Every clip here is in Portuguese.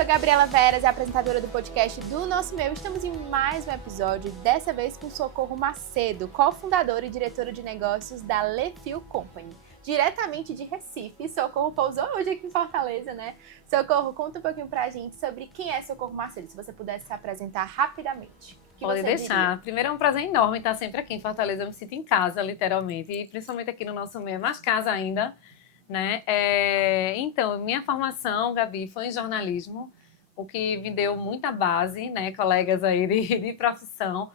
sou Gabriela Veras, apresentadora do podcast do Nosso Meu. Estamos em mais um episódio, dessa vez com Socorro Macedo, cofundadora e diretora de negócios da LeFeel Company. Diretamente de Recife, Socorro pousou hoje aqui em Fortaleza, né? Socorro, conta um pouquinho pra gente sobre quem é Socorro Macedo, se você pudesse se apresentar rapidamente. Pode deixar. Primeiro, é um prazer enorme estar sempre aqui em Fortaleza. Eu me sinto em casa, literalmente. E principalmente aqui no Nosso Meio, mais casa ainda, né? Então, minha formação, Gabi, foi em jornalismo, o que me deu muita base, né? Colegas aí de profissão,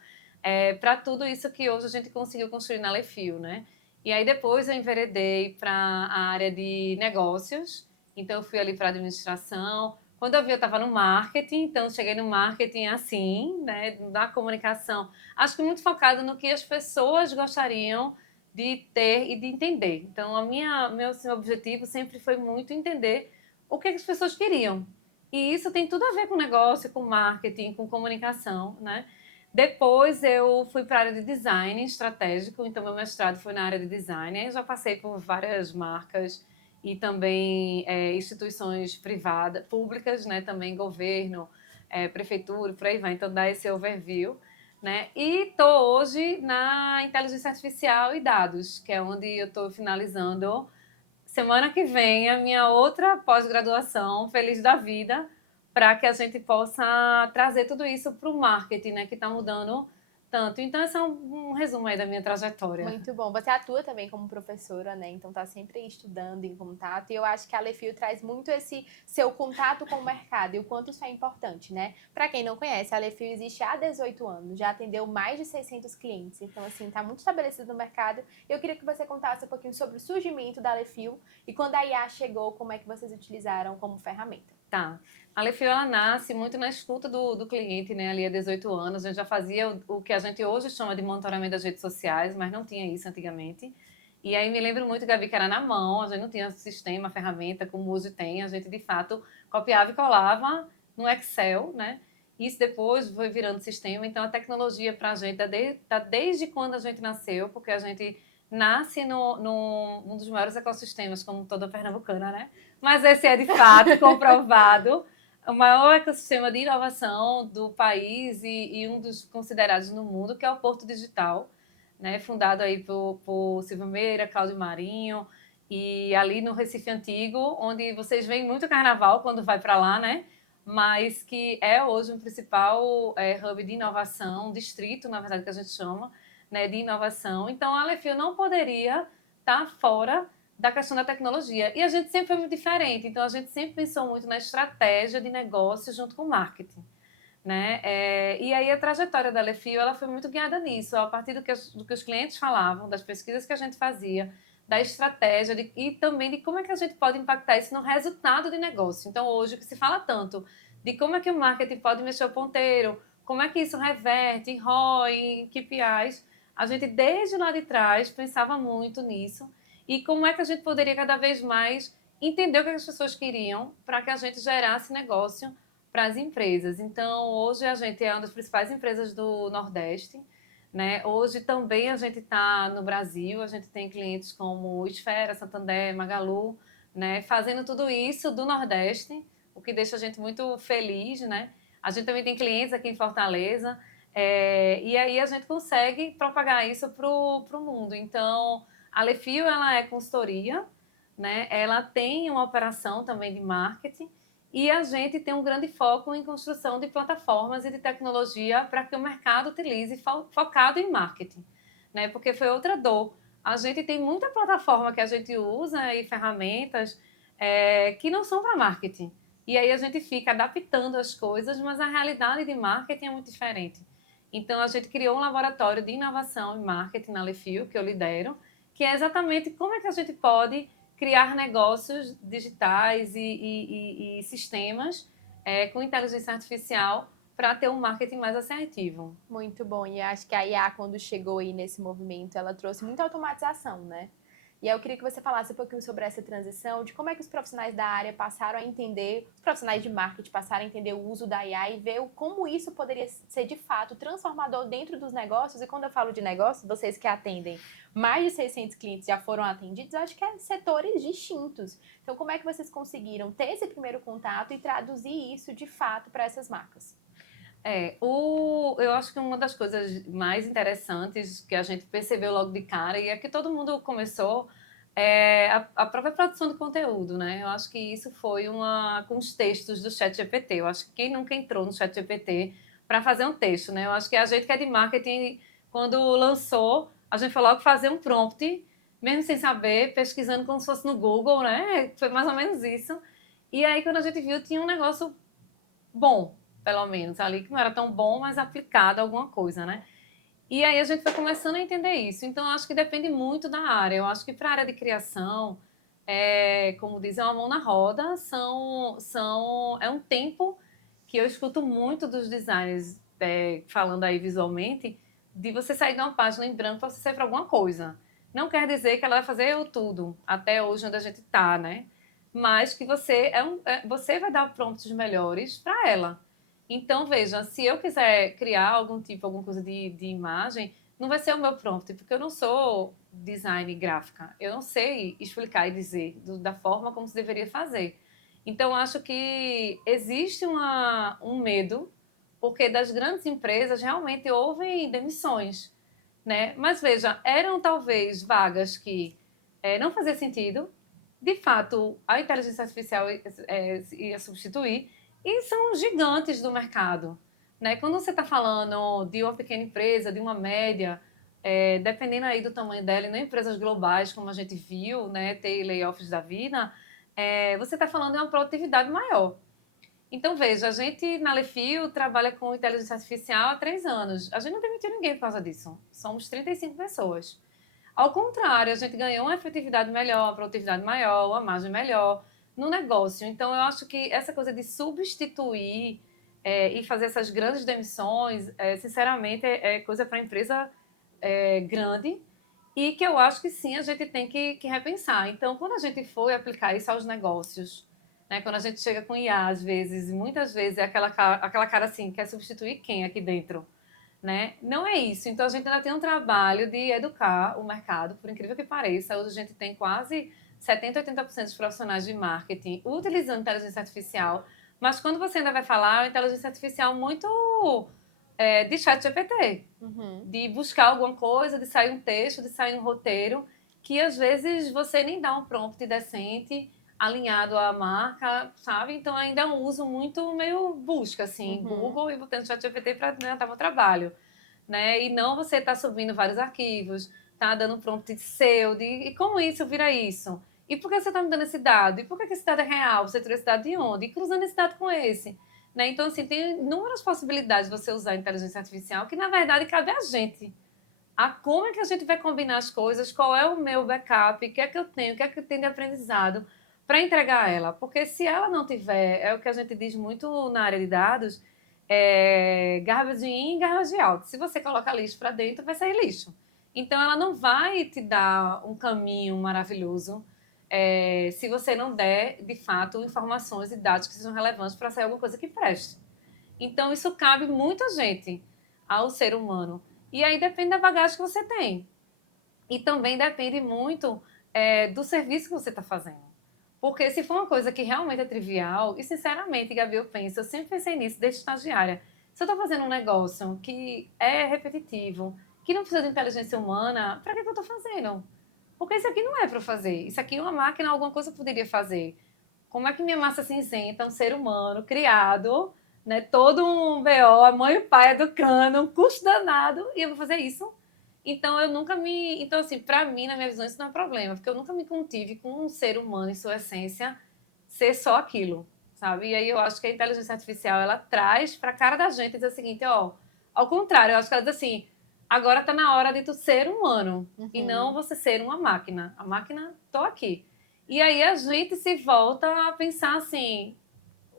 para tudo isso que hoje a gente conseguiu construir na LeFeel, né? E aí depois eu enveredei para a área de negócios. Então, eu fui ali para administração. Quando eu vi, eu estava no marketing, então cheguei no marketing assim, né, da comunicação. Acho que muito focado no que as pessoas gostariam de ter e de entender. Então, meu objetivo sempre foi muito entender o que as pessoas queriam. E isso tem tudo a ver com negócio, com marketing, com comunicação, né? Depois eu fui para a área de design estratégico, então meu mestrado foi na área de design. Aí eu já passei por várias marcas e também instituições privadas, públicas, né? Também governo, prefeitura, por aí vai. Então, dá esse overview, né? E estou hoje na inteligência artificial e dados, que é onde eu estou finalizando semana que vem a minha outra pós-graduação, feliz da vida, para que a gente possa trazer tudo isso para o marketing, né? Que está mudando tanto. Então, esse é um resumo aí da minha trajetória. Muito bom. Você atua também como professora, né? Então tá sempre estudando em contato. E eu acho que a LeFeel traz muito esse seu contato com o mercado e o quanto isso é importante, né? Para quem não conhece, a LeFeel existe há 18 anos, já atendeu mais de 600 clientes. Então, assim, tá muito estabelecido no mercado. Eu queria que você contasse um pouquinho sobre o surgimento da LeFeel e quando a IA chegou, como é que vocês utilizaram como ferramenta. Tá. A LeFeel, ela nasce muito na escuta do cliente, né? Ali há 18 anos, a gente já fazia o que a gente hoje chama de monitoramento das redes sociais, mas não tinha isso antigamente. E aí me lembro muito, Gabi, que era na mão, a gente não tinha sistema, ferramenta como hoje tem, a gente de fato copiava e colava no Excel, né? Isso depois foi virando sistema, então a tecnologia para a gente tá desde quando a gente nasceu, porque a gente nasce num dos maiores ecossistemas, como toda pernambucana, né? Mas esse é de fato comprovado o maior ecossistema de inovação do país e um dos considerados no mundo, que é o Porto Digital, né? Fundado aí por Silvio Meira, Cláudio Marinho, e ali no Recife Antigo, onde vocês veem muito carnaval quando vai para lá, né? Mas que é hoje um principal hub de inovação, distrito, na verdade, que a gente chama, né, de inovação. Então, a LeFeel não poderia estar fora da questão da tecnologia. E a gente sempre foi muito diferente. Então, a gente sempre pensou muito na estratégia de negócio junto com o marketing, né? E aí, a trajetória da LeFeel, ela foi muito guiada nisso, a partir do que os clientes falavam, das pesquisas que a gente fazia, da estratégia e também de como é que a gente pode impactar isso no resultado de negócio. Então, hoje, o que se fala tanto de como é que o marketing pode mexer o ponteiro, como é que isso reverte em ROI, em KPIs, a gente, desde lá de trás, pensava muito nisso e como é que a gente poderia cada vez mais entender o que as pessoas queriam para que a gente gerasse negócio para as empresas. Então, hoje a gente é uma das principais empresas do Nordeste, né? Hoje também a gente está no Brasil, a gente tem clientes como Esfera, Santander, Magalu, né? Fazendo tudo isso do Nordeste, o que deixa a gente muito feliz, né? A gente também tem clientes aqui em Fortaleza, e aí a gente consegue propagar isso para o mundo. Então, a LeFeel, ela é consultoria, né? Ela tem uma operação também de marketing e a gente tem um grande foco em construção de plataformas e de tecnologia para que o mercado utilize focado em marketing, né? Porque foi outra dor. A gente tem muita plataforma que a gente usa e ferramentas que não são para marketing. E aí a gente fica adaptando as coisas, mas a realidade de marketing é muito diferente. Então, a gente criou um laboratório de inovação e marketing na LeFeel, que eu lidero, que é exatamente como é que a gente pode criar negócios digitais e sistemas com inteligência artificial para ter um marketing mais assertivo. Muito bom. E acho que a IA, quando chegou aí nesse movimento, ela trouxe muita automatização, né? E aí eu queria que você falasse um pouquinho sobre essa transição, de como é que os profissionais da área passaram a entender, os profissionais de marketing passaram a entender o uso da IA e ver como isso poderia ser de fato transformador dentro dos negócios. E quando eu falo de negócios, vocês que atendem mais de 600 clientes já foram atendidos, acho que é setores distintos. Então, como é que vocês conseguiram ter esse primeiro contato e traduzir isso de fato para essas marcas? Eu acho que uma das coisas mais interessantes que a gente percebeu logo de cara e é que todo mundo começou a própria produção de conteúdo, né? Eu acho que isso foi com os textos do ChatGPT. Eu acho que quem nunca entrou no ChatGPT para fazer um texto, né? Eu acho que a gente que é de marketing, quando lançou, a gente foi logo fazer um prompt, mesmo sem saber, pesquisando como se fosse no Google, né? Foi mais ou menos isso. E aí, quando a gente viu, tinha um negócio bom, pelo menos, ali, que não era tão bom, mas aplicado a alguma coisa, né? E aí a gente foi começando a entender isso. Então, eu acho que depende muito da área. Eu acho que para a área de criação, como dizem, é uma mão na roda, é um tempo que eu escuto muito dos designers falando aí visualmente, de você sair de uma página em branco para você sair para alguma coisa. Não quer dizer que ela vai fazer o tudo, até hoje onde a gente está, né? Mas que você vai dar prompts melhores para ela. Então, veja, se eu quiser criar alguma coisa de imagem, não vai ser o meu prompt, porque eu não sou design gráfica. Eu não sei explicar e dizer da forma como se deveria fazer. Então, acho que existe um medo, porque das grandes empresas realmente houve demissões, né? Mas veja, eram talvez vagas que não fazia sentido. De fato, a inteligência artificial ia substituir, e são gigantes do mercado, né? Quando você está falando de uma pequena empresa, de uma média, dependendo aí do tamanho dela, e não empresas globais, como a gente viu, né, ter layoffs da vida, você está falando de uma produtividade maior. Então, veja, a gente na Lefio trabalha com inteligência artificial há 3 anos. A gente não demitiu ninguém por causa disso. Somos 35 pessoas. Ao contrário, a gente ganhou uma efetividade melhor, uma produtividade maior, uma margem melhor no negócio. Então, eu acho que essa coisa de substituir e fazer essas grandes demissões, sinceramente, é coisa para empresa grande e que eu acho que sim, a gente tem que repensar. Então, quando a gente foi aplicar isso aos negócios, né, quando a gente chega com IA, às vezes, muitas vezes é aquela cara assim, quer substituir quem aqui dentro? Né? Não é isso. Então, a gente ainda tem um trabalho de educar o mercado, por incrível que pareça. Hoje a gente tem quase 70, 80% dos profissionais de marketing utilizando inteligência artificial, mas quando você ainda vai falar, a inteligência artificial muito de chat GPT, de buscar alguma coisa, de sair um texto, de sair um roteiro, que às vezes você nem dá um prompt decente, alinhado à marca, sabe? Então ainda é um uso muito meio busca, assim, Google e botando chat GPT para adiantar meu trabalho, né? E não você tá subindo vários arquivos, tá dando um prompt seu, e como isso vira isso? E por que você está me dando esse dado? E por que esse dado é real? Você tirou esse dado de onde? E cruzando esse dado com esse. Né? Então, assim, tem inúmeras possibilidades de você usar a inteligência artificial que, na verdade, cabe a gente. A como é que a gente vai combinar as coisas, qual é o meu backup, o que é que eu tenho, o que é que eu tenho de aprendizado para entregar ela. Porque se ela não tiver, é o que a gente diz muito na área de dados, garbage in, garbage out. Se você coloca lixo para dentro, vai sair lixo. Então, ela não vai te dar um caminho maravilhoso se você não der, de fato, informações e dados que sejam relevantes para sair alguma coisa que preste. Então, isso cabe muito a gente, ao ser humano. E aí depende da bagagem que você tem. E também depende muito do serviço que você está fazendo. Porque se for uma coisa que realmente é trivial, e sinceramente, Gabi, eu sempre pensei nisso desde estagiária. Se eu estou fazendo um negócio que é repetitivo, que não precisa de inteligência humana, para que eu estou fazendo? Porque isso aqui não é para fazer. Isso aqui uma máquina, alguma coisa poderia fazer. Como é que minha massa cinzenta, um ser humano criado, né, todo um BO, a mãe e o pai educando, um custo danado, e eu vou fazer isso? Então, eu nunca me... Então, assim, para mim, na minha visão, isso não é problema, porque eu nunca me contive com um ser humano em sua essência ser só aquilo, sabe? E aí eu acho que a inteligência artificial, ela traz para a cara da gente e diz o seguinte, ó, ao contrário, eu acho que ela diz assim, agora tá na hora de tu ser humano, e não você ser uma máquina. A máquina, tô aqui. E aí a gente se volta a pensar assim,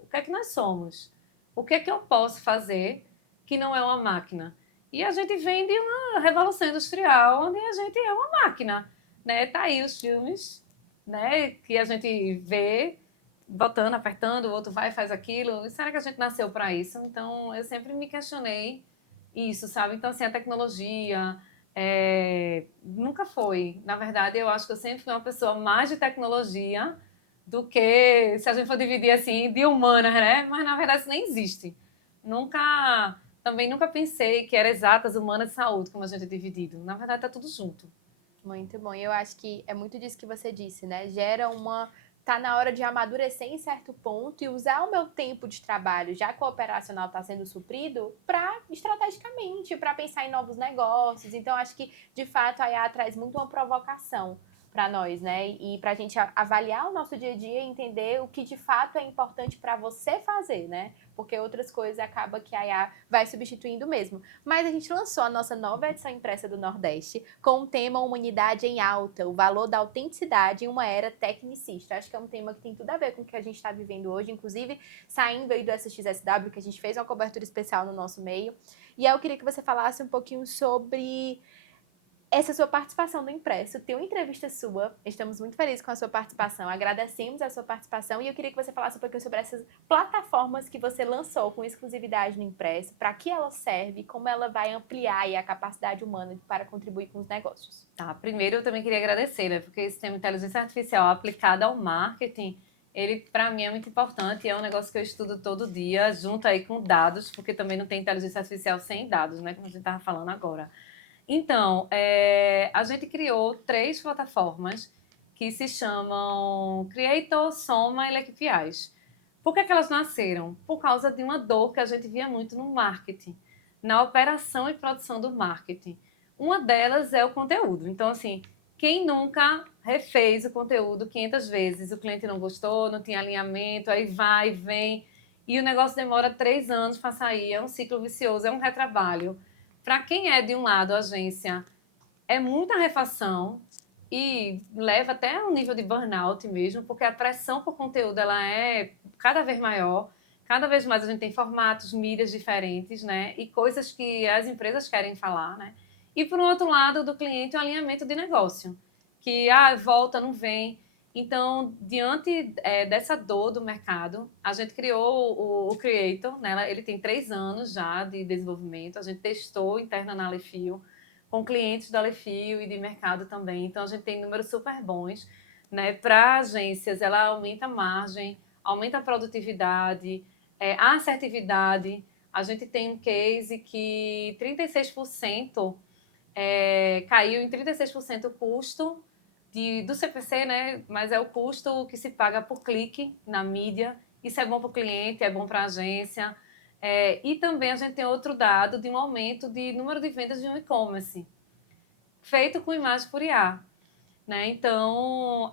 o que é que nós somos? O que é que eu posso fazer que não é uma máquina? E a gente vem de uma revolução industrial onde a gente é uma máquina. né? Tá aí os filmes, né? Que a gente vê, botando, apertando, o outro vai e faz aquilo. E será que a gente nasceu para isso? Então, eu sempre me questionei isso, sabe? Então, assim, a tecnologia nunca foi. Na verdade, eu acho que eu sempre fui uma pessoa mais de tecnologia do que, se a gente for dividir assim, de humanas, né? Mas, na verdade, isso nem existe. Também nunca pensei que era exatas, humanas e saúde, como a gente é dividido. Na verdade, tá tudo junto. Muito bom. Eu acho que é muito disso que você disse, né? Gera uma. Tá na hora de amadurecer em certo ponto e usar o meu tempo de trabalho, já que o operacional está sendo suprido, para estrategicamente, para pensar em novos negócios. Então, acho que, de fato, a IA traz muito uma provocação para nós, né? E para a gente avaliar o nosso dia a dia e entender o que de fato é importante para você fazer, né? Porque outras coisas acaba que a IA vai substituindo mesmo. Mas a gente lançou a nossa nova edição impressa do Nordeste com o tema Humanidade em Alta, o valor da autenticidade em uma era tecnicista. Acho que é um tema que tem tudo a ver com o que a gente está vivendo hoje, inclusive saindo aí do SXSW, que a gente fez uma cobertura especial no nosso meio. E aí eu queria que você falasse um pouquinho sobre essa sua participação no Impresso. Tem uma entrevista sua, estamos muito felizes com a sua participação, agradecemos a sua participação e eu queria que você falasse um pouquinho sobre essas plataformas que você lançou com exclusividade no Impresso, para que ela serve, como ela vai ampliar aí a capacidade humana para contribuir com os negócios. Tá, primeiro eu também queria agradecer, né? Porque esse tema inteligência artificial aplicada ao marketing, ele para mim é muito importante e é um negócio que eu estudo todo dia, junto aí com dados, porque também não tem inteligência artificial sem dados, né? Como a gente estava falando agora. Então, a gente criou 3 plataformas que se chamam Creator, Soma e Lequipiais. Por que elas nasceram? Por causa de uma dor que a gente via muito no marketing, na operação e produção do marketing. Uma delas é o conteúdo. Então, assim, quem nunca refez o conteúdo 500 vezes? O cliente não gostou, não tinha alinhamento, aí vai, vem, e o negócio demora 3 anos para sair. É um ciclo vicioso, é um retrabalho. Para quem é de um lado agência, é muita refação e leva até um nível de burnout mesmo, porque a pressão por conteúdo ela é cada vez maior. Cada vez mais a gente tem formatos, mídias diferentes, né? E coisas que as empresas querem falar, né? E por um outro lado do cliente, o alinhamento de negócio, que volta, não vem. Então, diante dessa dor do mercado, a gente criou o Creator, né? Ele tem 3 anos já de desenvolvimento. A gente testou interna na Alefio, com clientes da Alefio e de mercado também. Então, a gente tem números super bons, né? Para agências, ela aumenta a margem, aumenta a produtividade, a assertividade. A gente tem um case que 36% caiu em 36% o custo do CPC, né? Mas é o custo que se paga por clique na mídia. Isso é bom para o cliente, é bom para a agência. E também a gente tem outro dado de um aumento de número de vendas de um e-commerce, feito com imagem por IA. Né? Então,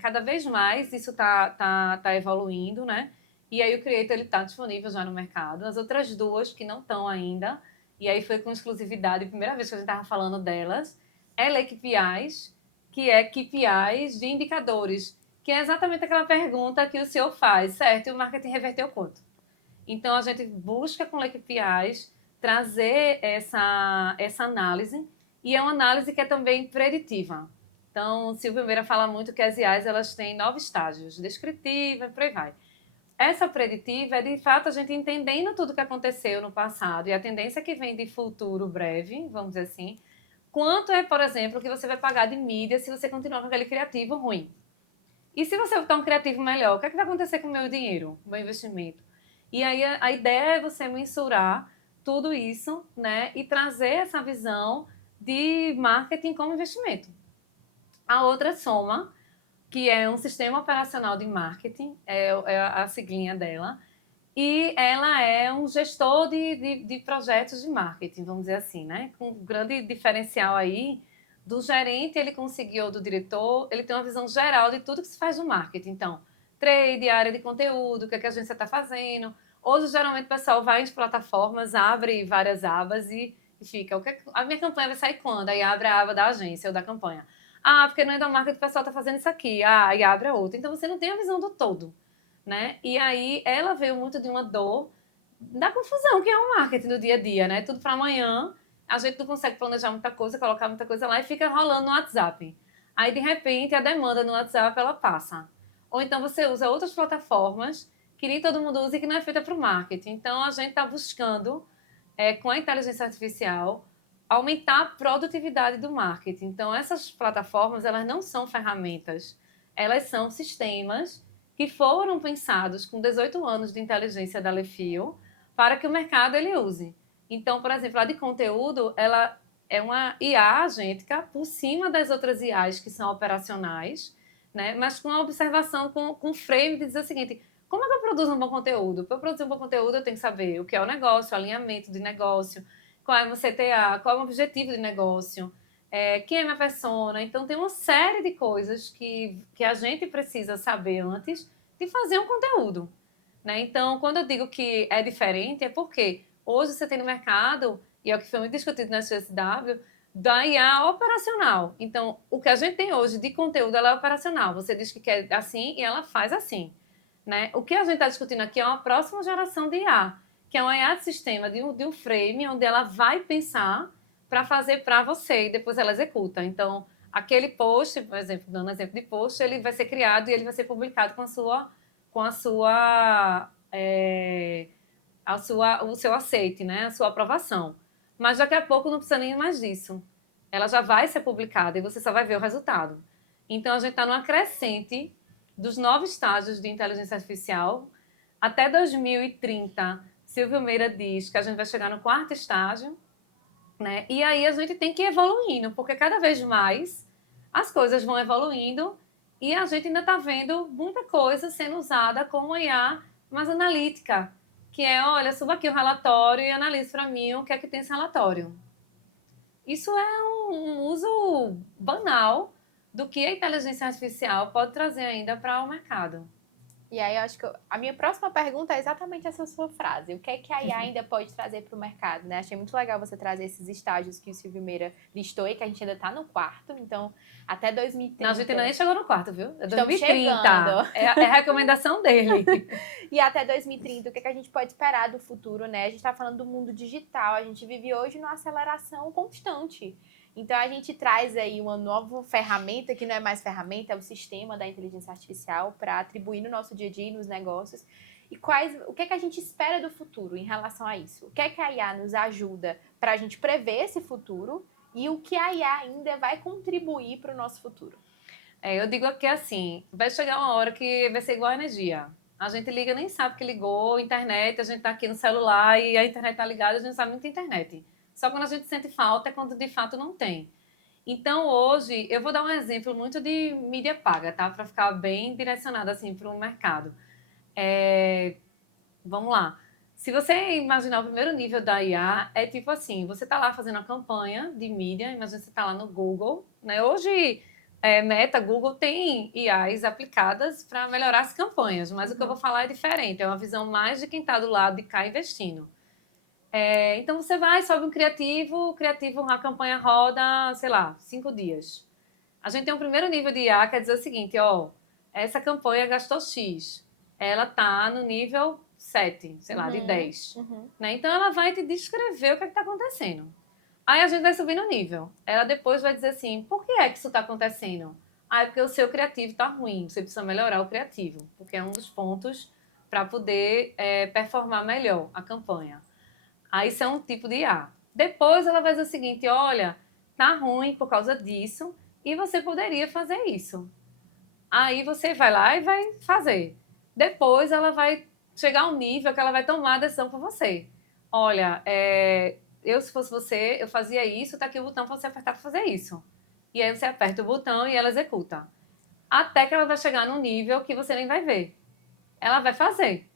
cada vez mais isso tá evoluindo, né? E aí o Creator está disponível já no mercado. As outras 2 que não estão ainda, e aí foi com exclusividade, a primeira vez que a gente estava falando delas, é KPIs, que é KPIs de indicadores, que é exatamente aquela pergunta que o senhor faz, certo? E o marketing reverteu quanto? Então, a gente busca com KPIs trazer essa análise, e é uma análise que é também preditiva. Então, Silvia Meira fala muito que as IAs elas têm 9 estágios, descritiva, por aí vai. Essa preditiva é, de fato, a gente entendendo tudo que aconteceu no passado e a tendência que vem de futuro breve, vamos dizer assim, quanto é, por exemplo, que você vai pagar de mídia se você continuar com aquele criativo ruim. E se você botar um criativo melhor, o que é que vai acontecer com o meu dinheiro, com o meu investimento? E aí a ideia é você mensurar tudo isso, né, e trazer essa visão de marketing como investimento. A outra Soma, que é um sistema operacional de marketing, é a siglinha dela, e ela é um gestor de projetos de marketing, vamos dizer assim, né? Com um grande diferencial aí do gerente, ele conseguiu, do diretor, ele tem uma visão geral de tudo que se faz no marketing. Então, trade, área de conteúdo, o que, a agência está fazendo. Hoje, geralmente, o pessoal vai em plataformas, abre várias abas e fica, a minha campanha vai sair quando? Aí abre a aba da agência ou da campanha. Porque no endomarketing o pessoal está fazendo isso aqui. E abre a outra. Então, você não tem a visão do todo, né? E aí, ela veio muito de uma dor da confusão que é o marketing do dia a dia, né? Tudo para amanhã. A gente não consegue planejar muita coisa, colocar muita coisa lá e fica rolando no WhatsApp. Aí, de repente, a demanda no WhatsApp, ela passa. Ou então você usa outras plataformas que nem todo mundo usa e que não é feita para o marketing. Então, a gente está buscando, com a inteligência artificial, aumentar a produtividade do marketing. Então, essas plataformas, elas não são ferramentas, elas são sistemas que foram pensados com 18 anos de inteligência da Lefio para que o mercado ele use. Então, por exemplo, a de conteúdo, ela é uma IA agêntica por cima das outras IAs que são operacionais, né? Mas com a observação, com frame de dizer o seguinte: como é que eu produzo um bom conteúdo? Para eu produzir um bom conteúdo, eu tenho que saber o que é o negócio, o alinhamento de negócio, qual é o meu CTA, qual é o objetivo de negócio, quem é minha persona. Então, tem uma série de coisas que a gente precisa saber antes de fazer um conteúdo, né? Então, quando eu digo que é diferente, é porque hoje você tem no mercado, e é o que foi muito discutido na SXSW, da IA operacional. Então, o que a gente tem hoje de conteúdo, ela é operacional. Você diz que quer assim e ela faz assim, né? O que a gente está discutindo aqui é uma próxima geração de IA, que é uma IA de sistema, de um frame, onde ela vai pensar para fazer para você e depois ela executa. Então, aquele post, por exemplo, dando exemplo de post, ele vai ser criado e ele vai ser publicado com o seu aceite, né? A sua aprovação. Mas daqui a pouco não precisa nem mais disso. Ela já vai ser publicada e você só vai ver o resultado. Então a gente está numa crescente dos novos estágios de inteligência artificial. Até 2030, Silvio Meira diz que a gente vai chegar no quarto estágio, né? E aí a gente tem que ir evoluindo, porque cada vez mais as coisas vão evoluindo e a gente ainda está vendo muita coisa sendo usada como IA mais analítica, que é, olha, suba aqui o relatório e analise para mim o que é que tem esse relatório. Isso é um uso banal do que a inteligência artificial pode trazer ainda para o mercado. E aí, eu acho que a minha próxima pergunta é exatamente essa sua frase. O que é que a IA ainda pode trazer para o mercado, né? Achei muito legal você trazer esses estágios que o Silvio Meira listou e que a gente ainda está no quarto. Então, até 2030... Não, a gente ainda nem chegou no quarto, viu? É Estamos 2030. chegando. É a recomendação dele. E até 2030, o que é que a gente pode esperar do futuro, né? A gente está falando do mundo digital. A gente vive hoje numa aceleração constante. Então, a gente traz aí uma nova ferramenta, que não é mais ferramenta, é o sistema da inteligência artificial para atribuir no nosso dia a dia e nos negócios. E o que é que a gente espera do futuro em relação a isso? O que é que a IA nos ajuda para a gente prever esse futuro e o que a IA ainda vai contribuir para o nosso futuro? Eu digo aqui assim, vai chegar uma hora que vai ser igual a energia. A gente liga, nem sabe que ligou, internet, a gente tá aqui no celular e a internet tá ligada, a gente não sabe nem que tem internet. Só quando a gente sente falta é quando de fato não tem. Então hoje eu vou dar um exemplo muito de mídia paga, tá? Para ficar bem direcionado assim para o mercado. Vamos lá. Se você imaginar o primeiro nível da IA, é tipo assim, você está lá fazendo uma campanha de mídia, imagina você está lá no Google, né? Hoje, Meta, Google tem IAs aplicadas para melhorar as campanhas, mas o que eu vou falar é diferente, é uma visão mais de quem está do lado de cá investindo. Então você vai, sobe um criativo, a campanha roda, sei lá, 5 dias. A gente tem um primeiro nível de IA, quer dizer o seguinte, ó, essa campanha gastou X, ela está no nível 7, sei lá, de 10. Né? Então ela vai te descrever o que está acontecendo. Aí a gente vai subir no nível. Ela depois vai dizer assim, por que é que isso está acontecendo? Ah, é porque o seu criativo está ruim, você precisa melhorar o criativo, porque é um dos pontos para poder performar melhor a campanha. Aí isso é um tipo de IA. Depois ela vai dizer o seguinte, olha, tá ruim por causa disso e você poderia fazer isso. Aí você vai lá e vai fazer. Depois ela vai chegar a um nível que ela vai tomar a decisão por você. Olha, eu se fosse você, eu fazia isso, tá aqui o botão para você apertar para fazer isso. E aí você aperta o botão e ela executa. Até que ela vai chegar num nível que você nem vai ver. Ela vai fazer.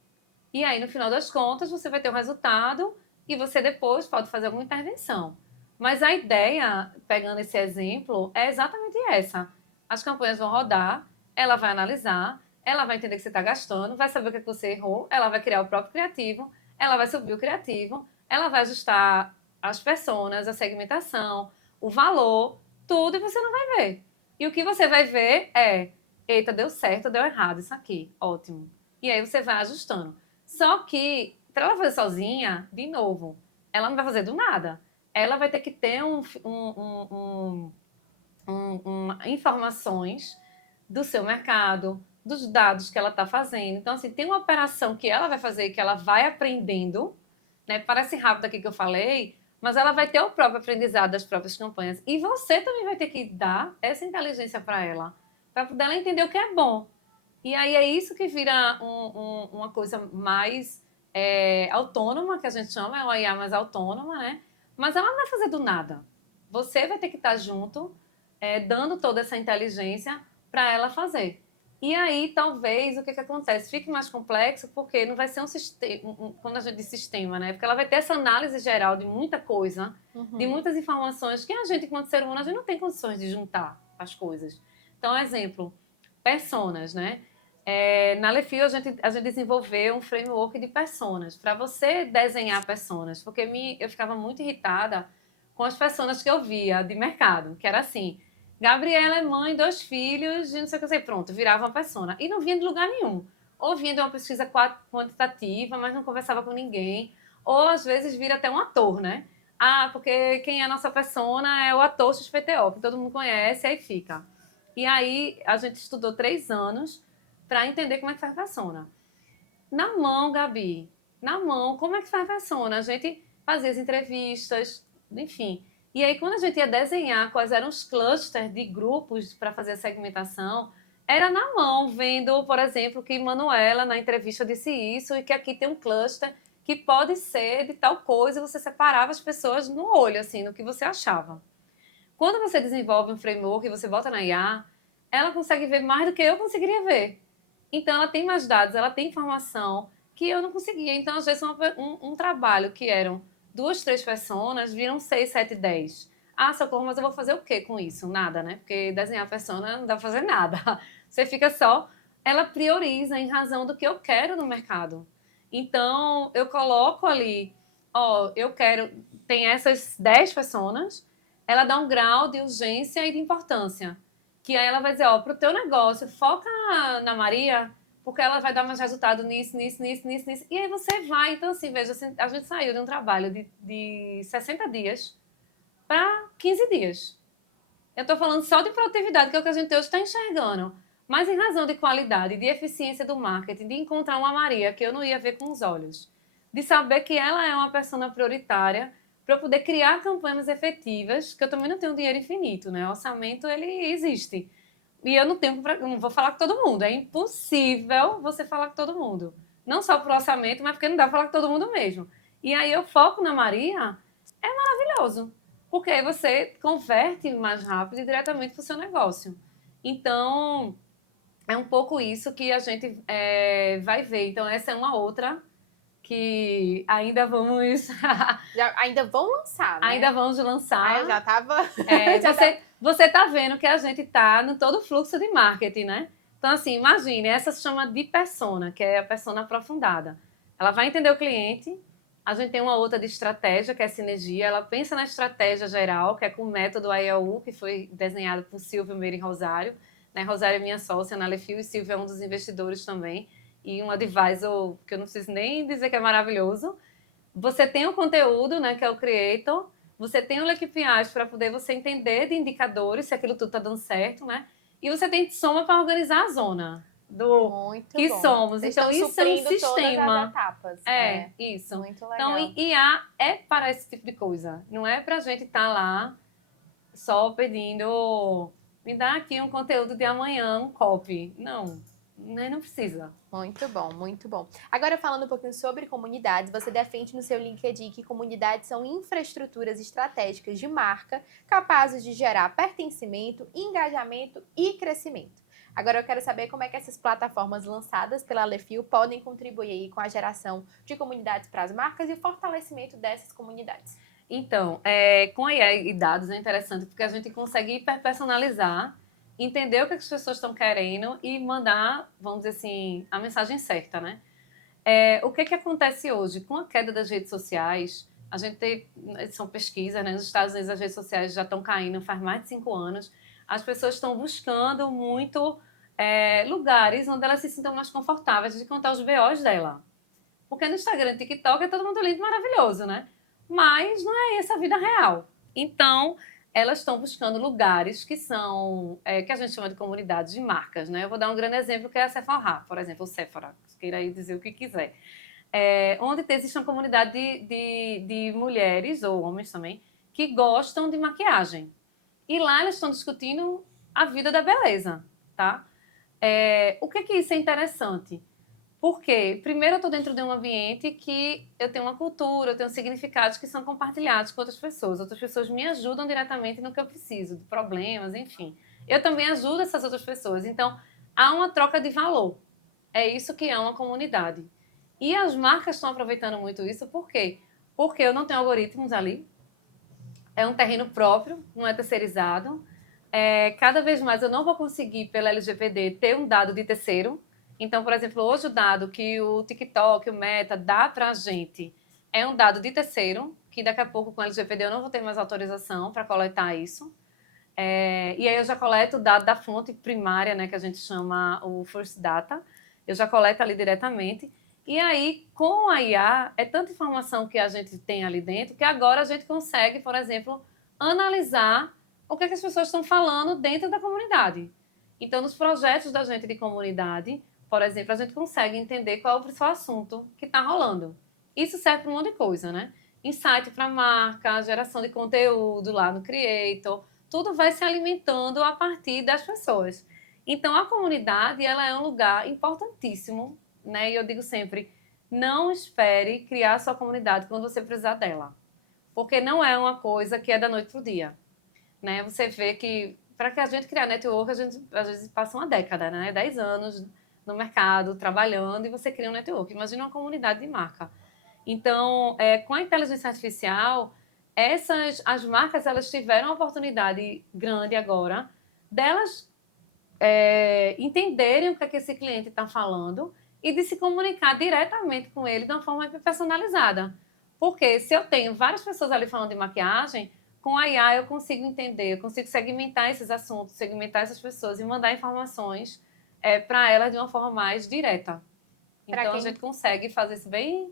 E aí, no final das contas, você vai ter um resultado e você depois pode fazer alguma intervenção. Mas a ideia, pegando esse exemplo, é exatamente essa. As campanhas vão rodar, ela vai analisar, ela vai entender que você está gastando, vai saber o que é que você errou, ela vai criar o próprio criativo, ela vai subir o criativo, ela vai ajustar as personas, a segmentação, o valor, tudo, e você não vai ver. E o que você vai ver é, eita, deu certo, deu errado isso aqui, ótimo. E aí você vai ajustando. Só que, para ela fazer sozinha, de novo, ela não vai fazer do nada. Ela vai ter que ter informações do seu mercado, dos dados que ela está fazendo. Então, assim, tem uma operação que ela vai fazer, que ela vai aprendendo, né? Parece rápido aqui que eu falei, mas ela vai ter o próprio aprendizado das próprias campanhas. E você também vai ter que dar essa inteligência para poder ela entender o que é bom. E aí é isso que vira uma coisa mais autônoma, que a gente chama, é uma IA mais autônoma, né? Mas ela não vai fazer do nada. Você vai ter que estar junto, dando toda essa inteligência para ela fazer. E aí, talvez, o que acontece? Fique mais complexo, porque não vai ser um sistema, quando a gente diz sistema, né? Porque ela vai ter essa análise geral de muita coisa, de muitas informações que a gente, enquanto ser humano, a gente não tem condições de juntar as coisas. Então, exemplo, personas, né? Na Lefio, a gente desenvolveu um framework de personas, para você desenhar personas, porque eu ficava muito irritada com as personas que eu via de mercado, que era assim, Gabriela é mãe, 2 filhos, e não sei o que, pronto, virava uma persona. E não vinha de lugar nenhum. Ou vinha de uma pesquisa quantitativa, mas não conversava com ninguém. Ou, às vezes, vira até um ator, né? Ah, porque quem é a nossa persona é o ator XPTO, que todo mundo conhece, aí fica. E aí, a gente estudou 3 anos para entender como é que faz persona. Na mão, Gabi, na mão, como é que faz persona? A gente fazia as entrevistas, enfim. E aí, quando a gente ia desenhar quais eram os clusters de grupos para fazer a segmentação, era na mão, vendo, por exemplo, que Manuela, na entrevista, disse isso, e que aqui tem um cluster que pode ser de tal coisa, e você separava as pessoas no olho, assim, no que você achava. Quando você desenvolve um framework e você bota na IA, ela consegue ver mais do que eu conseguiria ver. Então, ela tem mais dados, ela tem informação que eu não conseguia. Então, às vezes, um trabalho que eram 2, 3 pessoas, viram 6, 7, 10. Ah, socorro, mas eu vou fazer o quê com isso? Nada, né? Porque desenhar a persona não dá pra fazer nada. Você fica só... Ela prioriza em razão do que eu quero no mercado. Então, eu coloco ali, eu quero... Tem essas 10 pessoas, ela dá um grau de urgência e de importância. Que aí ela vai dizer, para o teu negócio, foca na Maria, porque ela vai dar mais resultado nisso. E aí você vai. Então, assim, veja, a gente saiu de um trabalho de 60 dias para 15 dias. Eu estou falando só de produtividade, que é o que a gente hoje está enxergando. Mas em razão de qualidade, de eficiência do marketing, de encontrar uma Maria que eu não ia ver com os olhos, de saber que ela é uma persona prioritária para eu poder criar campanhas efetivas, que eu também não tenho dinheiro infinito, né? O orçamento, ele existe. E eu não vou falar com todo mundo. É impossível você falar com todo mundo. Não só por orçamento, mas porque não dá para falar com todo mundo mesmo. E aí eu foco na Maria, é maravilhoso. Porque aí você converte mais rápido e diretamente para o seu negócio. Então, é um pouco isso que a gente vai ver. Então, essa é uma outra que ainda vamos... ainda vão lançar, né? Ainda vamos lançar. Eu já tava... Você tá vendo que a gente tá no todo o fluxo de marketing, né? Então, assim, imagine, essa se chama de persona, que é a persona aprofundada. Ela vai entender o cliente, a gente tem uma outra de estratégia, que é sinergia, ela pensa na estratégia geral, que é com o método AEU, que foi desenhado por Silvio Meira e Rosário. Né? Rosário é minha sócia na Lefio e Silvio é um dos investidores também. E um advisor que eu não preciso nem dizer que é maravilhoso. Você tem o conteúdo, né, que é o creator. Você tem o KPIs para poder você entender de indicadores se aquilo tudo está dando certo, né? E você tem soma para organizar a zona do Muito que bom. somos. Vocês então, estão isso é um sistema. todas as etapas. Isso. Muito legal. Então, IA é para esse tipo de coisa. Não é para a gente estar lá só pedindo, me dá aqui um conteúdo de amanhã, um copy. Não precisa. Muito bom, muito bom. Agora, falando um pouquinho sobre comunidades, você defende no seu LinkedIn que comunidades são infraestruturas estratégicas de marca capazes de gerar pertencimento, engajamento e crescimento. Agora eu quero saber como é que essas plataformas lançadas pela Lefio podem contribuir com a geração de comunidades para as marcas e o fortalecimento dessas comunidades. Então, com a IA e dados é interessante porque a gente consegue hiperpersonalizar, entender o que as pessoas estão querendo e mandar, vamos dizer assim, a mensagem certa, né? O que acontece hoje? Com a queda das redes sociais, a gente tem, são pesquisas, né? Nos Estados Unidos as redes sociais já estão caindo faz mais de 5 anos. As pessoas estão buscando muito lugares onde elas se sintam mais confortáveis de contar os BOs dela. Porque no Instagram e TikTok é todo mundo lindo e maravilhoso, né? Mas não é essa a vida real. Então, elas estão buscando lugares que são, que a gente chama de comunidades de marcas, né? Eu vou dar um grande exemplo, que é a Sephora, por exemplo, o Sephora, queira aí dizer o que quiser. Onde existe uma comunidade de mulheres, ou homens também, que gostam de maquiagem. E lá eles estão discutindo a vida da beleza, tá? O que isso é interessante? Porque, primeiro, eu estou dentro de um ambiente que eu tenho uma cultura, eu tenho significados que são compartilhados com outras pessoas. Outras pessoas me ajudam diretamente no que eu preciso, de problemas, enfim. Eu também ajudo essas outras pessoas. Então, há uma troca de valor. É isso que é uma comunidade. E as marcas estão aproveitando muito isso, por quê? Porque eu não tenho algoritmos ali, é um terreno próprio, não é terceirizado. Cada vez mais eu não vou conseguir, pela LGPD, ter um dado de terceiro. Então, por exemplo, hoje o dado que o TikTok, o Meta dá para a gente é um dado de terceiro, que daqui a pouco com a LGPD eu não vou ter mais autorização para coletar isso. E aí eu já coleto o dado da fonte primária, né, que a gente chama o First Data. Eu já coleto ali diretamente. E aí, com a IA, é tanta informação que a gente tem ali dentro que agora a gente consegue, por exemplo, analisar o que, é que as pessoas estão falando dentro da comunidade. Então, nos projetos da gente de comunidade, por exemplo, a gente consegue entender qual é o principal assunto que está rolando. Isso serve para um monte de coisa, né? Insight para marca, geração de conteúdo lá no Creator, tudo vai se alimentando a partir das pessoas. Então, a comunidade, ela é um lugar importantíssimo, né? E eu digo sempre, não espere criar sua comunidade quando você precisar dela. Porque não é uma coisa que é da noite para o dia, né? Você vê que, para que a gente criar network, a gente às vezes passa uma década, né? 10 anos no mercado, trabalhando, e você cria um network. Imagina uma comunidade de marca. Então, com a inteligência artificial, as marcas, elas tiveram uma oportunidade grande agora delas entenderem o que é que esse cliente está falando e de se comunicar diretamente com ele de uma forma personalizada. Porque se eu tenho várias pessoas ali falando de maquiagem, com a IA eu consigo entender, eu consigo segmentar esses assuntos, segmentar essas pessoas e mandar informações para elas de uma forma mais direta. Então, a gente consegue fazer isso bem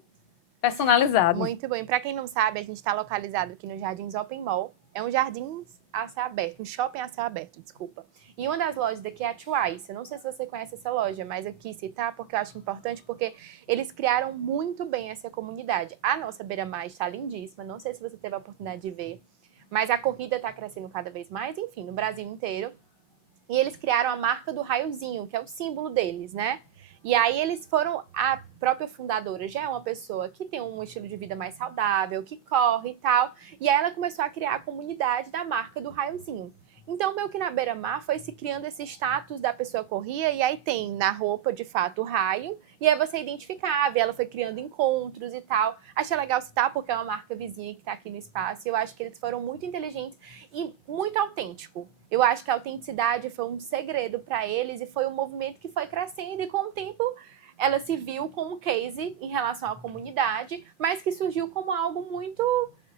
personalizado. Muito bom. E para quem não sabe, a gente está localizado aqui no Jardins Open Mall. É um jardim a céu aberto, um shopping a céu aberto, desculpa. E uma das lojas daqui é a Twice. Eu não sei se você conhece essa loja, mas eu quis citar porque eu acho importante, porque eles criaram muito bem essa comunidade. A nossa beira-mar está lindíssima, não sei se você teve a oportunidade de ver, mas a corrida está crescendo cada vez mais, enfim, no Brasil inteiro. E eles criaram a marca do raiozinho, que é o símbolo deles, né? E aí eles foram, a própria fundadora já é uma pessoa que tem um estilo de vida mais saudável, que corre e tal, e aí ela começou a criar a comunidade da marca do raiozinho. Então, meio que na beira-mar foi se criando esse status da pessoa corria, e aí tem na roupa, de fato, o raio, e aí você identificava, e ela foi criando encontros e tal. Achei legal citar, porque é uma marca vizinha que tá aqui no espaço, e eu acho que eles foram muito inteligentes e muito autêntico. Eu acho que a autenticidade foi um segredo para eles, e foi um movimento que foi crescendo, e com o tempo ela se viu como um case em relação à comunidade, mas que surgiu como algo muito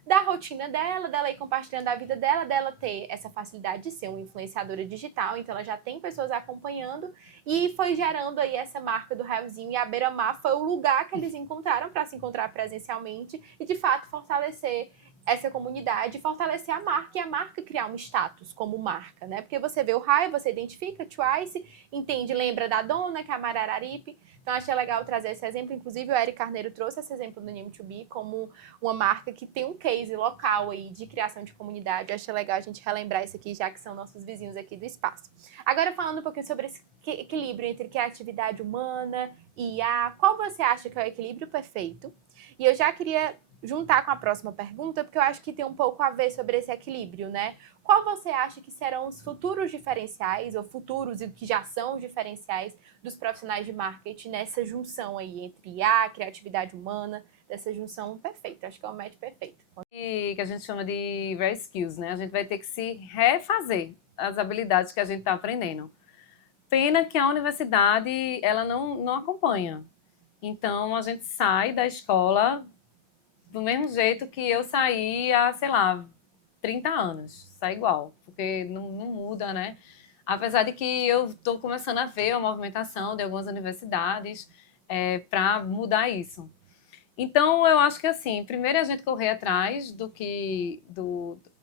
da rotina dela ir compartilhando a vida dela ter essa facilidade de ser uma influenciadora digital, então ela já tem pessoas acompanhando e foi gerando aí essa marca do Raiozinho, e a Beira-Mar foi o lugar que eles encontraram para se encontrar presencialmente e de fato fortalecer essa comunidade, fortalecer a marca e a marca criar um status como marca, né? Porque você vê o raio, você identifica Twice, entende, lembra da dona, que é a Marararipe. Então, achei legal trazer esse exemplo. Inclusive, o Eric Carneiro trouxe esse exemplo do Name2Be como uma marca que tem um case local aí de criação de comunidade. Eu achei legal a gente relembrar isso aqui, já que são nossos vizinhos aqui do espaço. Agora, falando um pouquinho sobre esse equilíbrio entre criatividade humana e IA, qual você acha que é o equilíbrio perfeito? E eu já queria juntar com a próxima pergunta, porque eu acho que tem um pouco a ver sobre esse equilíbrio, né? Qual você acha que serão os futuros diferenciais, ou futuros e que já são os diferenciais dos profissionais de marketing nessa junção aí entre IA, criatividade humana, dessa junção perfeita? Acho que é o match perfeito. E que a gente chama de rare skills, né? A gente vai ter que se refazer as habilidades que a gente está aprendendo. Pena que a universidade, ela não acompanha. Então, a gente sai da escola do mesmo jeito que eu saí há, sei lá, 30 anos. Sai igual, porque não muda, né? Apesar de que eu estou começando a ver a movimentação de algumas universidades para mudar isso. Então, eu acho que assim, primeiro é a gente correr atrás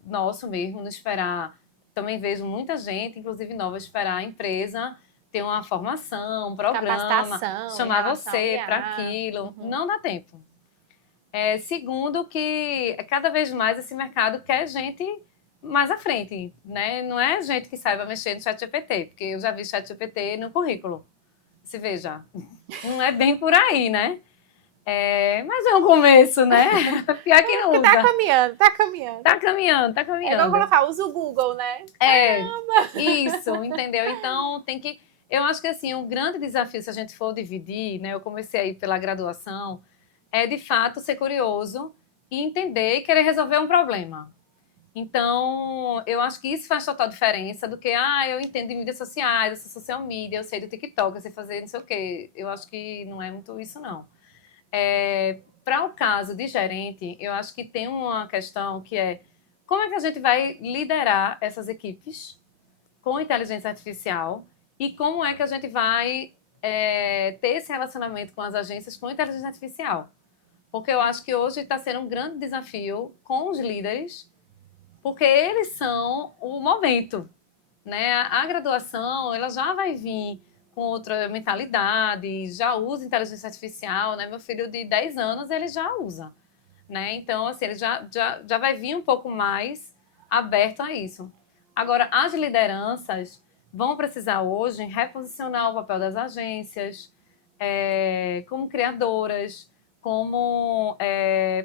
nosso mesmo, não esperar. Também vejo muita gente, inclusive nova, esperar a empresa ter uma formação, um programa, Capacitação, em chamar relação ao você para IA. aquilo. Uhum. Não dá tempo. Segundo, que cada vez mais esse mercado quer gente mais à frente, né? Não é gente que saiba mexer no ChatGPT, porque eu já vi ChatGPT no currículo. Se veja, não é bem por aí, né? Mas é um começo, né? Pior que não usa. Tá caminhando, tá caminhando. Tá caminhando, tá É caminhando. igual colocar, usa o Google, né? Isso, entendeu? Então, tem que... Eu acho que, assim, um grande desafio, se a gente for dividir, né? Eu comecei aí pela graduação, é, de fato, ser curioso e entender e querer resolver um problema. Então, eu acho que isso faz total diferença do que, eu entendo de mídias sociais, eu sou social media, eu sei do TikTok, eu sei fazer não sei o quê. Eu acho que não é muito isso, não. Para o caso de gerente, eu acho que tem uma questão que é como é que a gente vai liderar essas equipes com inteligência artificial e como é que a gente vai ter esse relacionamento com as agências com inteligência artificial. Porque eu acho que hoje está sendo um grande desafio com os líderes, porque eles são o momento, né? A graduação, ela já vai vir com outra mentalidade, já usa inteligência artificial, né? Meu filho de 10 anos, ele já usa, né? Então, assim, ele já vai vir um pouco mais aberto a isso. Agora, as lideranças vão precisar hoje reposicionar o papel das agências como criadoras, como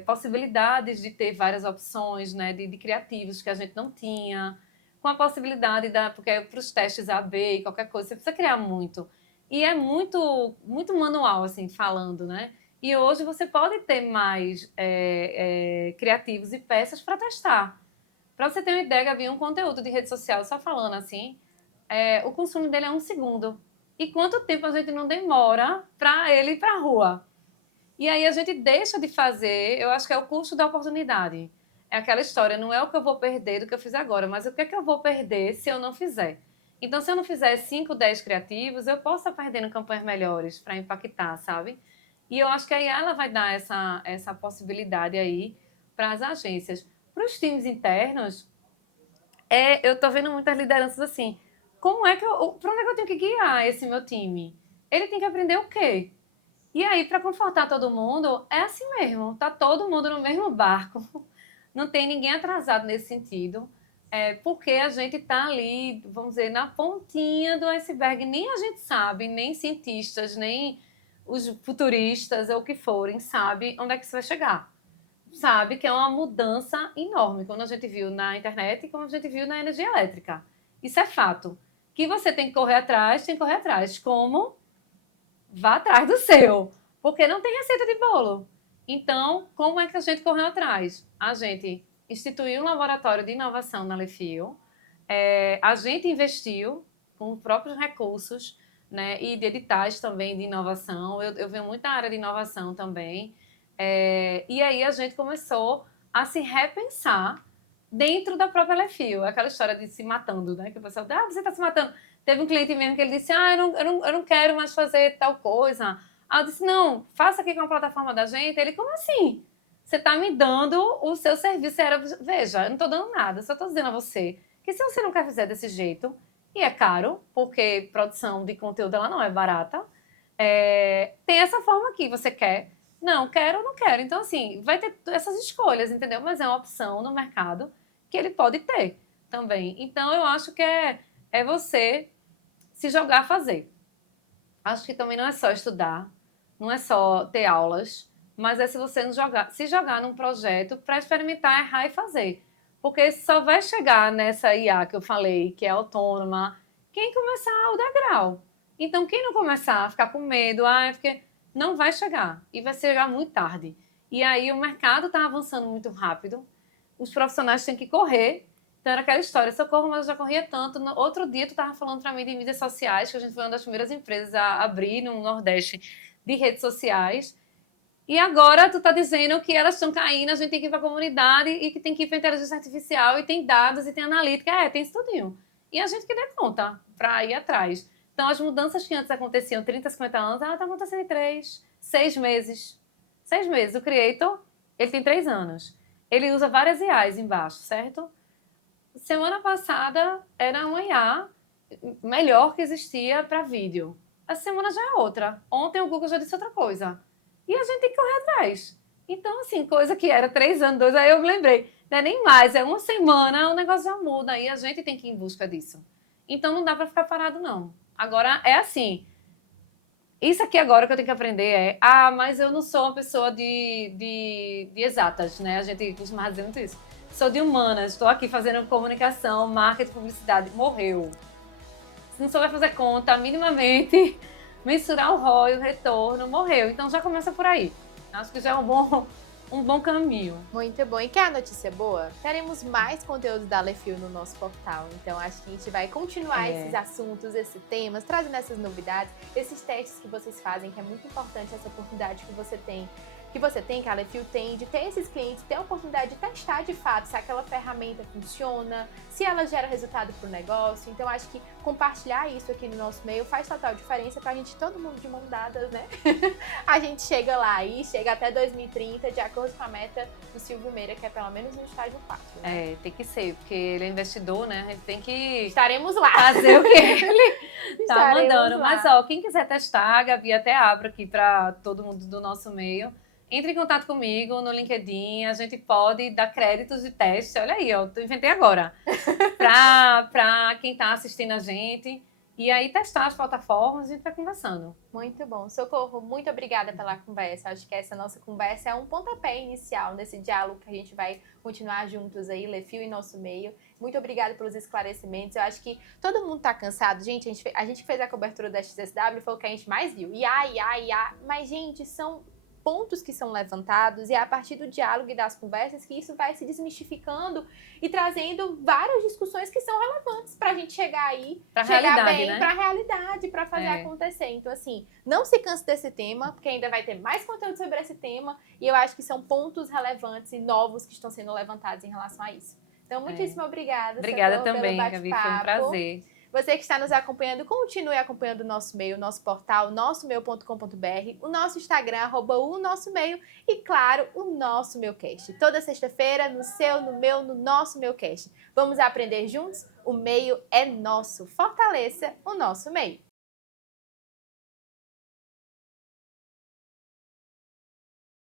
possibilidades de ter várias opções, né, de criativos que a gente não tinha, com a possibilidade porque para os testes A/B e qualquer coisa, você precisa criar muito. E é muito, muito manual, assim, falando, né? E hoje você pode ter mais criativos e peças para testar. Para você ter uma ideia, Gabi, um conteúdo de rede social, só falando assim, o consumo dele é 1 segundo. E quanto tempo a gente não demora para ele ir para a rua? E aí a gente deixa de fazer, eu acho que é o custo da oportunidade. É aquela história, não é o que eu vou perder do que eu fiz agora, mas o que é que eu vou perder se eu não fizer? Então, se eu não fizer 5, 10 criativos, eu posso estar perdendo campanhas melhores para impactar, sabe? E eu acho que aí ela vai dar essa possibilidade aí para as agências. Para os times internos, eu estou vendo muitas lideranças assim. Como é que para onde é que eu tenho que guiar esse meu time? Ele tem que aprender o quê? E aí, para confortar todo mundo, é assim mesmo. Tá todo mundo no mesmo barco. Não tem ninguém atrasado nesse sentido. Porque a gente está ali, vamos dizer, na pontinha do iceberg. Nem a gente sabe, nem cientistas, nem os futuristas ou o que forem, sabe onde é que isso vai chegar. Sabe que é uma mudança enorme, como a gente viu na internet e como a gente viu na energia elétrica. Isso é fato. Que você tem que correr atrás, tem que correr atrás. Como? Vá atrás do seu, porque não tem receita de bolo. Então, como é que a gente correu atrás? A gente instituiu um laboratório de inovação na Lefio, a gente investiu com os próprios recursos, né, e de editais também de inovação. Eu venho muito na área de inovação também. E aí a gente começou a se repensar dentro da própria Lefio. Aquela história de se matando, né? Que o pessoal, você está se matando. Teve um cliente mesmo que ele disse, eu não quero mais fazer tal coisa. Aí eu disse, não, faça aqui com a plataforma da gente. Ele, como assim? Você está me dando o seu serviço. Veja, eu não estou dando nada, só estou dizendo a você que se você não quer fazer desse jeito, e é caro, porque produção de conteúdo ela não é barata, tem essa forma aqui, você quer? Não, quero ou não quero. Então, assim, vai ter essas escolhas, entendeu? Mas é uma opção no mercado que ele pode ter também. Então, eu acho que é você se jogar a fazer. Acho que também não é só estudar, não é só ter aulas, mas é se você se jogar num projeto para experimentar, errar e fazer. Porque só vai chegar nessa IA que eu falei, que é autônoma, quem começar o degrau. Então, quem não começar a ficar com medo, porque não vai chegar. E vai chegar muito tarde. E aí o mercado está avançando muito rápido, os profissionais têm que correr. Então era aquela história, socorro, mas eu já corria tanto. No outro dia tu estava falando para mim de mídias sociais, que a gente foi uma das primeiras empresas a abrir no Nordeste de redes sociais. E agora tu está dizendo que elas estão caindo, a gente tem que ir para a comunidade e que tem que ir para a inteligência artificial e tem dados e tem analítica. Tem isso tudinho. E a gente que dê conta para ir atrás. Então as mudanças que antes aconteciam 30, 50 anos, está acontecendo em 3, 6 meses. 6 meses. O Creator, ele tem 3 anos. Ele usa várias IAs embaixo, certo? semana passada era uma IA melhor que existia para vídeo. A semana já é outra. Ontem o Google já disse outra coisa. E a gente tem que correr atrás. Então, assim, coisa que era 3 anos, 2, aí eu me lembrei. Não é nem mais, é uma semana, o negócio já muda. E a gente tem que ir em busca disso. Então, não dá para ficar parado, não. Agora, é assim. Isso aqui agora que eu tenho que aprender é... mas eu não sou uma pessoa de exatas, né? A gente costuma dizer muito isso. Sou de humanas, estou aqui fazendo comunicação, marketing, publicidade. Morreu. Se não souber fazer conta, minimamente, mensurar o ROI, o retorno, morreu. Então já começa por aí. Acho que já é um bom caminho. Muito bom. E quer a notícia boa? Teremos mais conteúdo da Alefio no nosso portal. Então, acho que a gente vai continuar esses assuntos, esses temas, trazendo essas novidades, esses testes que vocês fazem, que é muito importante essa oportunidade que você tem, que a Alefio tem, de ter esses clientes, ter a oportunidade de testar de fato se aquela ferramenta funciona, se ela gera resultado para o negócio. Então, acho que compartilhar isso aqui no nosso meio faz total diferença para a gente, todo mundo de mão dadas, né? A gente chega lá e chega até 2030, de acordo com a meta do Silvio Meira, que é pelo menos no estágio 4. Né? Tem que ser, porque ele é investidor, né? A gente tem que Estaremos lá. fazer o que ele tá mandando. Lá. Mas, ó, quem quiser testar, a Gabi até abro aqui para todo mundo do nosso meio. Entre em contato comigo no LinkedIn, a gente pode dar créditos de teste. Olha aí, eu inventei agora. Para quem está assistindo a gente. E aí testar as plataformas e a gente vai conversando. Muito bom. Socorro, muito obrigada pela conversa. Acho que essa nossa conversa é um pontapé inicial nesse diálogo que a gente vai continuar juntos aí, Lefio e nosso meio. Muito obrigada pelos esclarecimentos. Eu acho que todo mundo tá cansado. Gente, a gente fez a cobertura da XSW, foi o que a gente mais viu. IA. Mas, gente, são pontos que são levantados e é a partir do diálogo e das conversas que isso vai se desmistificando e trazendo várias discussões que são relevantes para a gente chegar aí, chegar bem, né? Para a realidade, para fazer acontecer. Então, assim, não se canse desse tema, porque ainda vai ter mais conteúdo sobre esse tema e eu acho que são pontos relevantes e novos que estão sendo levantados em relação a isso. Então, muitíssimo obrigada. Obrigada também, Gabi, foi um prazer. Você que está nos acompanhando, continue acompanhando o nosso meio, o nosso portal, nossomeio.com.br, o nosso Instagram, @o nosso meio e, claro, o nosso Meucast. Toda sexta-feira, no seu, no meu, no nosso Meucast. Vamos aprender juntos? O meio é nosso. Fortaleça o nosso meio.